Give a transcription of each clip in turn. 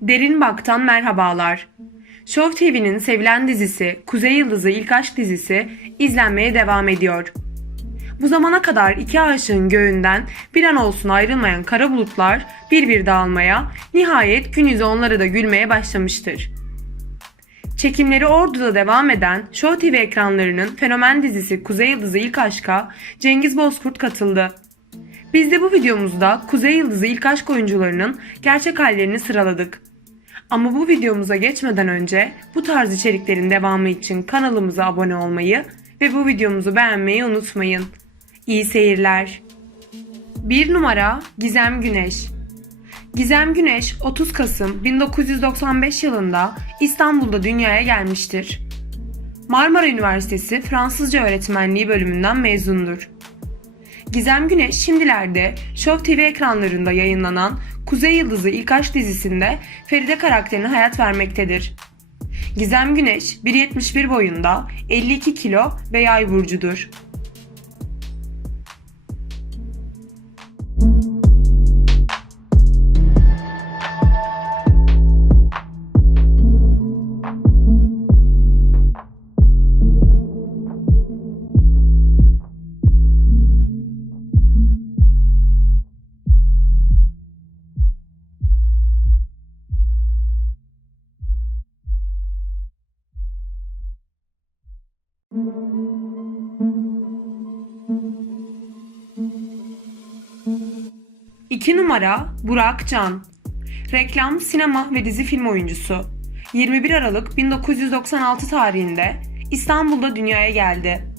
Derin Bak'tan merhabalar. Show TV'nin sevilen dizisi Kuzey Yıldızı İlk Aşk dizisi izlenmeye devam ediyor. Bu zamana kadar iki aşığın göğünden bir an olsun ayrılmayan kara bulutlar bir bir dağılmaya, nihayet gün yüzü onları da gülmeye başlamıştır. Çekimleri Ordu'da devam eden Show TV ekranlarının fenomen dizisi Kuzey Yıldızı İlk Aşk'a Cengiz Bozkurt katıldı. Biz de bu videomuzda Kuzey Yıldızı ilk aşk oyuncularının gerçek hallerini sıraladık. Ama bu videomuza geçmeden önce bu tarz içeriklerin devamı için kanalımıza abone olmayı ve bu videomuzu beğenmeyi unutmayın. İyi seyirler. 1 numara Gizem Güneş Gizem Güneş 30 Kasım 1995 yılında İstanbul'da dünyaya gelmiştir. Marmara Üniversitesi Fransızca Öğretmenliği bölümünden mezundur. Gizem Güneş şimdilerde Show TV ekranlarında yayınlanan Kuzey Yıldızı İlk Aşk dizisinde Feride karakterine hayat vermektedir. Gizem Güneş 1.71 boyunda 52 kilo ve yay burcudur. İki numara Burak Can. Reklam, sinema ve dizi film oyuncusu. 21 Aralık 1996 tarihinde İstanbul'da dünyaya geldi.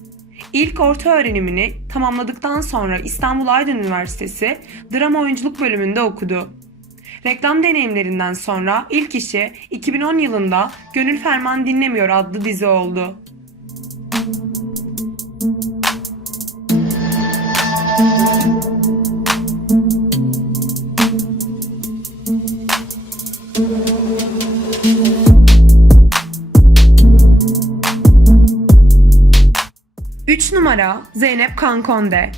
İlk orta öğrenimini tamamladıktan sonra İstanbul Aydın Üniversitesi Drama Oyunculuk bölümünde okudu. Reklam deneyimlerinden sonra ilk işi 2010 yılında Gönül Ferman Dinlemiyor adlı dizi oldu. Üç numara Zeynep Kankonde.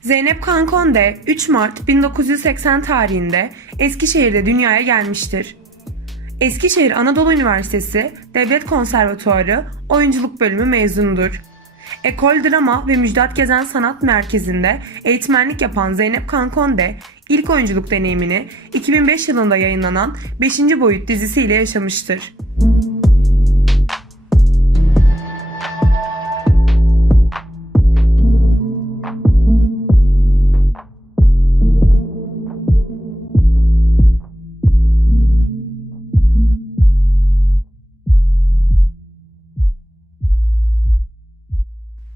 Zeynep Kankonde 3 Mart 1980 tarihinde Eskişehir'de dünyaya gelmiştir. Eskişehir Anadolu Üniversitesi Devlet Konservatuarı Oyunculuk Bölümü mezunudur. Ekol Drama ve Müjdat Gezen Sanat Merkezi'nde eğitmenlik yapan Zeynep Kankonde ilk oyunculuk deneyimini 2005 yılında yayınlanan 5. Boyut dizisiyle yaşamıştır.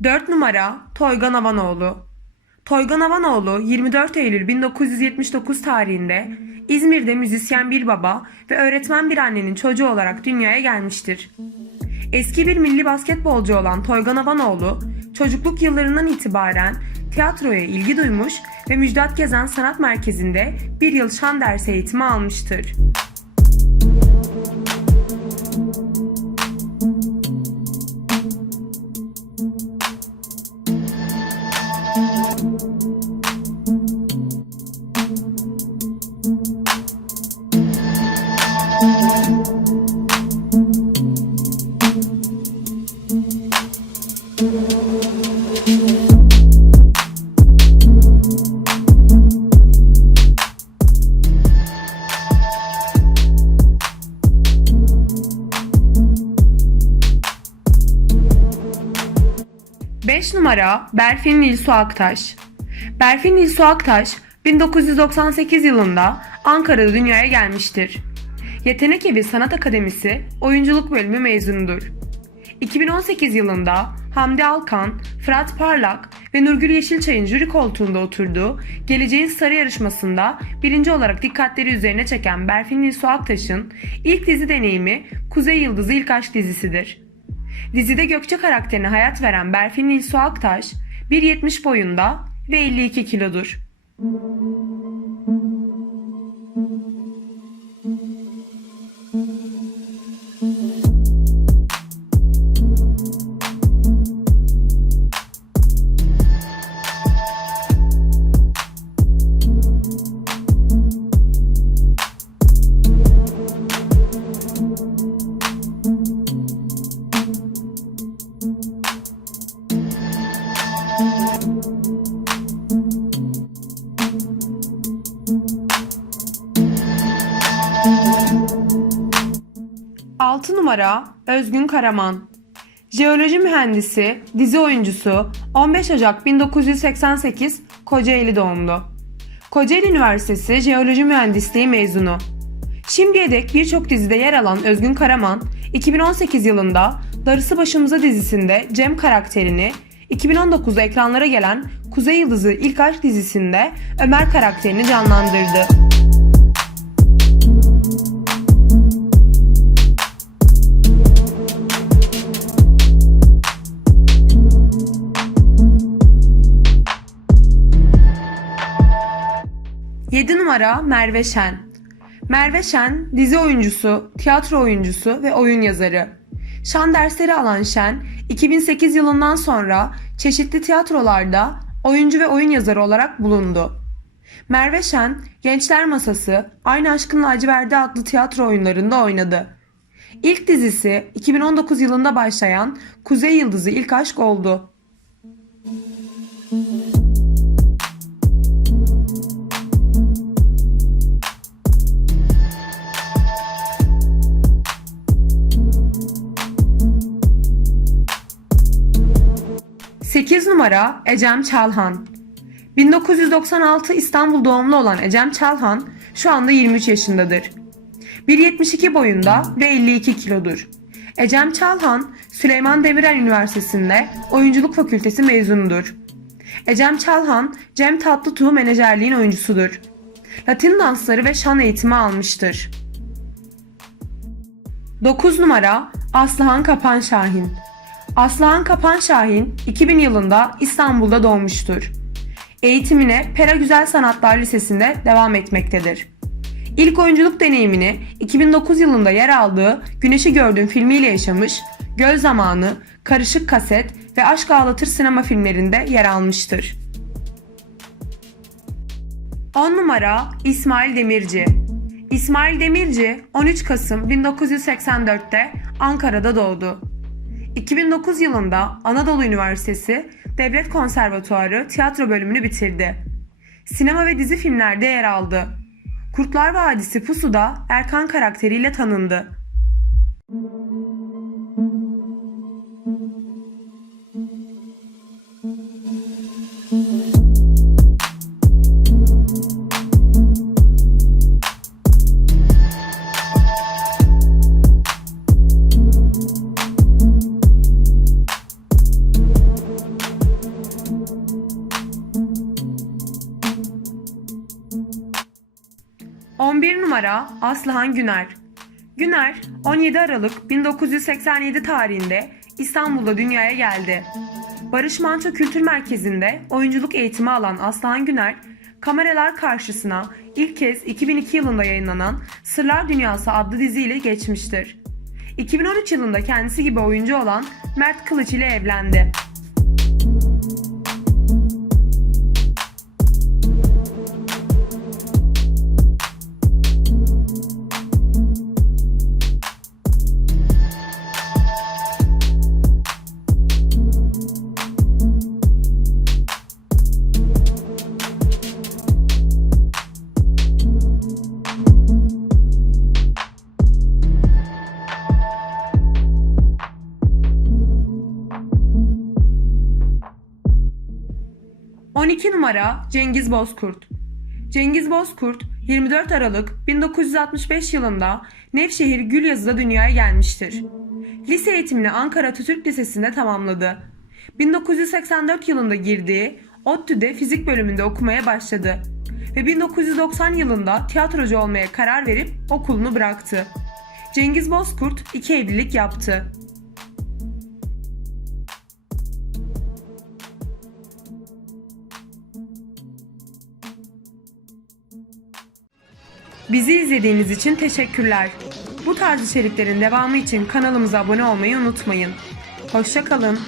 Dört numara Toygan Avanoğlu. Toygan Avanoğlu 24 Eylül 1979 tarihinde İzmir'de müzisyen bir baba ve öğretmen bir annenin çocuğu olarak dünyaya gelmiştir. Eski bir milli basketbolcu olan Toygan Avanoğlu çocukluk yıllarından itibaren tiyatroya ilgi duymuş ve Müjdat Gezen Sanat Merkezi'nde bir yıl şan dersi eğitimi almıştır. Beş numara Berfin Nilsu Aktaş. Berfin Nilsu Aktaş 1998 yılında Ankara'da dünyaya gelmiştir. Yetenek Evi Sanat Akademisi Oyunculuk Bölümü mezunudur. 2018 yılında Hamdi Alkan, Fırat Parlak ve Nurgül Yeşilçay'ın jüri koltuğunda oturduğu Geleceğin Sarı yarışmasında birinci olarak dikkatleri üzerine çeken Berfin Nilsu Aktaş'ın ilk dizi deneyimi Kuzey Yıldızı İlk Aşk dizisidir. Dizide Gökçe karakterine hayat veren Berfin Nilsu Aktaş 1.70 boyunda ve 52 kilodur. Numara Özgün Karaman. Jeoloji mühendisi, dizi oyuncusu, 15 Ocak 1988 Kocaeli doğumlu. Kocaeli Üniversitesi Jeoloji Mühendisliği mezunu. Şimdiye dek birçok dizide yer alan Özgün Karaman, 2018 yılında Darısı Başımıza dizisinde Cem karakterini, 2019'da ekranlara gelen Kuzey Yıldızı İlk Aşk dizisinde Ömer karakterini canlandırdı. Yedi numara Merve Şen. Merve Şen dizi oyuncusu, tiyatro oyuncusu ve oyun yazarı. Şan dersleri alan Şen, 2008 yılından sonra çeşitli tiyatrolarda oyuncu ve oyun yazarı olarak bulundu. Merve Şen, Gençler Masası, Aynı Aşkın Laciverdi adlı tiyatro oyunlarında oynadı. İlk dizisi 2019 yılında başlayan Kuzey Yıldızı İlk Aşk oldu. Sekiz numara Ecem Çalhan. 1996 İstanbul doğumlu olan Ecem Çalhan şu anda 23 yaşındadır. 1.72 boyunda ve 52 kilodur. Ecem Çalhan, Süleyman Demirel Üniversitesi'nde Oyunculuk Fakültesi mezunudur. Ecem Çalhan, Cem Tatlıtuğ menajerliğin oyuncusudur. Latin dansları ve şan eğitimi almıştır. 9 numara Aslıhan Kapan Şahin. Aslıhan Kapan Şahin 2000 yılında İstanbul'da doğmuştur. Eğitimine Pera Güzel Sanatlar Lisesi'nde devam etmektedir. İlk oyunculuk deneyimini 2009 yılında yer aldığı Güneşi Gördüğüm filmiyle yaşamış, Göl Zamanı, Karışık Kaset ve Aşk Ağlatır sinema filmlerinde yer almıştır. 10 numara İsmail Demirci. İsmail Demirci 13 Kasım 1984'te Ankara'da doğdu. 2009 yılında Anadolu Üniversitesi Devlet Konservatuarı tiyatro bölümünü bitirdi. Sinema ve dizi filmlerde yer aldı. Kurtlar Vadisi Pusu'da Erkan karakteriyle tanındı. – 11 numara Aslıhan Güner. Güner 17 Aralık 1987 tarihinde İstanbul'da dünyaya geldi. Barış Manço Kültür Merkezi'nde oyunculuk eğitimi alan Aslıhan Güner, kameralar karşısına ilk kez 2002 yılında yayınlanan Sırlar Dünyası adlı diziyle geçmiştir. 2013 yılında kendisi gibi oyuncu olan Mert Kılıç ile evlendi. – 12 numara Cengiz Bozkurt. Cengiz Bozkurt 24 Aralık 1965 yılında Nevşehir Gülyazı'da dünyaya gelmiştir. Lise eğitimini Ankara Atatürk Lisesi'nde tamamladı. 1984 yılında girdiği ODTÜ'de fizik bölümünde okumaya başladı ve 1990 yılında tiyatrocu olmaya karar verip okulunu bıraktı. Cengiz Bozkurt iki evlilik yaptı. Bizi izlediğiniz için teşekkürler. Bu tarz içeriklerin devamı için kanalımıza abone olmayı unutmayın. Hoşçakalın.